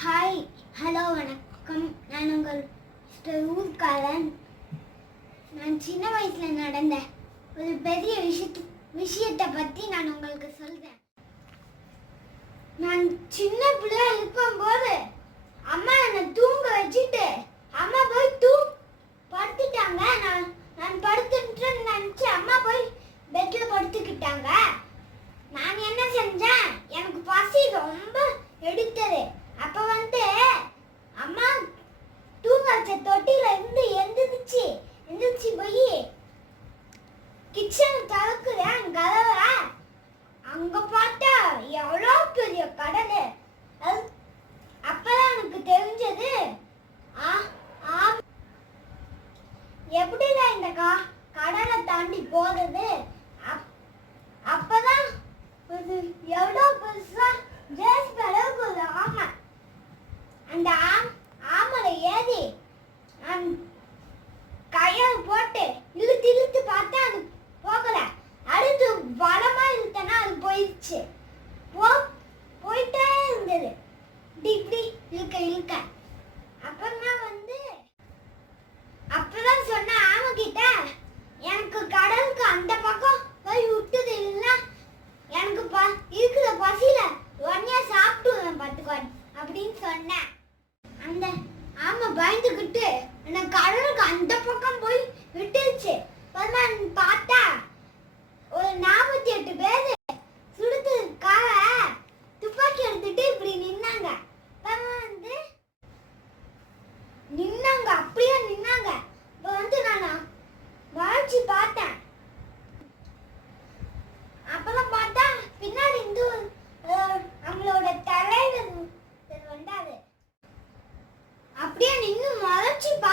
Hi hello வணக்கம். நான் உங்கள் மிஸ்டர் ஊர்காலன் நான் சின்ன வயசில் நடந்த ஒரு பெரிய விஷயத்து விஷயத்தை பற்றி நான் உங்களுக்கு சொல்கிறேன் நான் சின்ன பிள்ளை இருக்கும்போது அம்மா என்னை தூங்க போய் கிச்சன் திறக்குறேன் கதவை அங்க பார்த்தா எவ்வளோ பெரிய கடல். அப்பதான் எனக்கு தெரிஞ்சது. எப்படில இந்த கடலை தாண்டி போறது? பயந்துக்கிட்டு எனக்கு கடலுக்கு அந்த பக்கம் போய் விட்டுருச்சு. பார்த்தா? ஒரு நாற்பத்தி எட்டு பேர் சுடுத்ததுக்காக துப்பாக்கி எடுத்துட்டு இப்படி நின்னாங்க. வந்து நின்னாங்க அப்படியே நின்னாங்க. இப்போ வந்து நான் வளர்ச்சி பார்த்தேன். அப்பெல்லாம் பார்த்தா பின்னாடி இருந்து நம்மளோட தலைவர் வந்தாரு. அப்படியே நின்று te bate.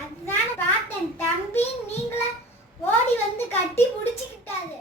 அதுதான் பார்த்தேன். தம்பி நீங்களா ஓடி வந்து கட்டி பிடிச்சிக்கிட்டாது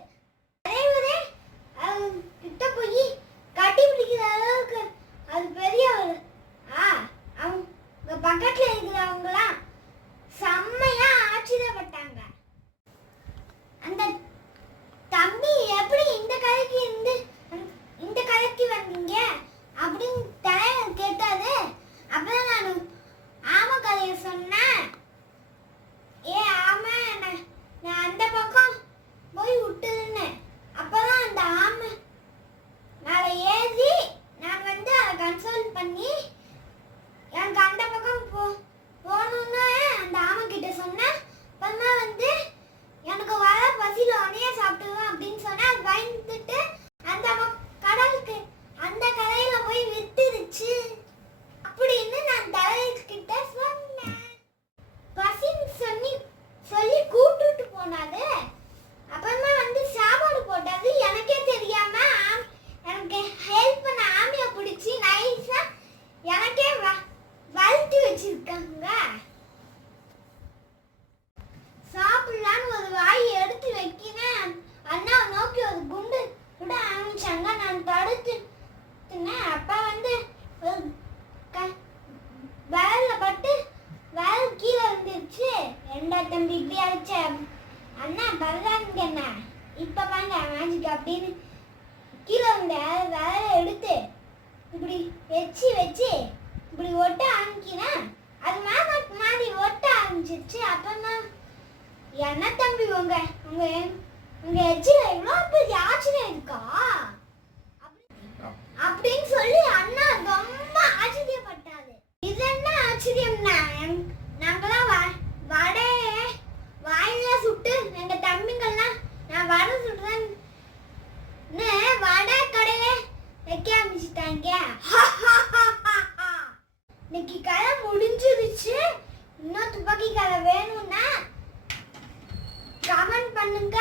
பல்லானுக்கு என்ன இப்போ பாருங்க மேஜிக் அப்படின்னு கீழே இருந்த விரல எடுத்து இப்படி வச்சு வச்சு இப்படி ஒட்ட ஆரம்பிக்கினா அது மேலே மாதிரி ஒட்ட ஆரம்பிச்சிருச்சு. அப்புறமா என்ன தம்பி உங்க உங்க உங்க எச்சில் இவ்வளோ பெரிய ஆச்சரியம் இருக்கா? இன்னைக்கு கதை முடிஞ்சிருச்சு இன்னும் துப்பாக்கி கதை வேணும்னா கமெண்ட் பண்ணுங்க.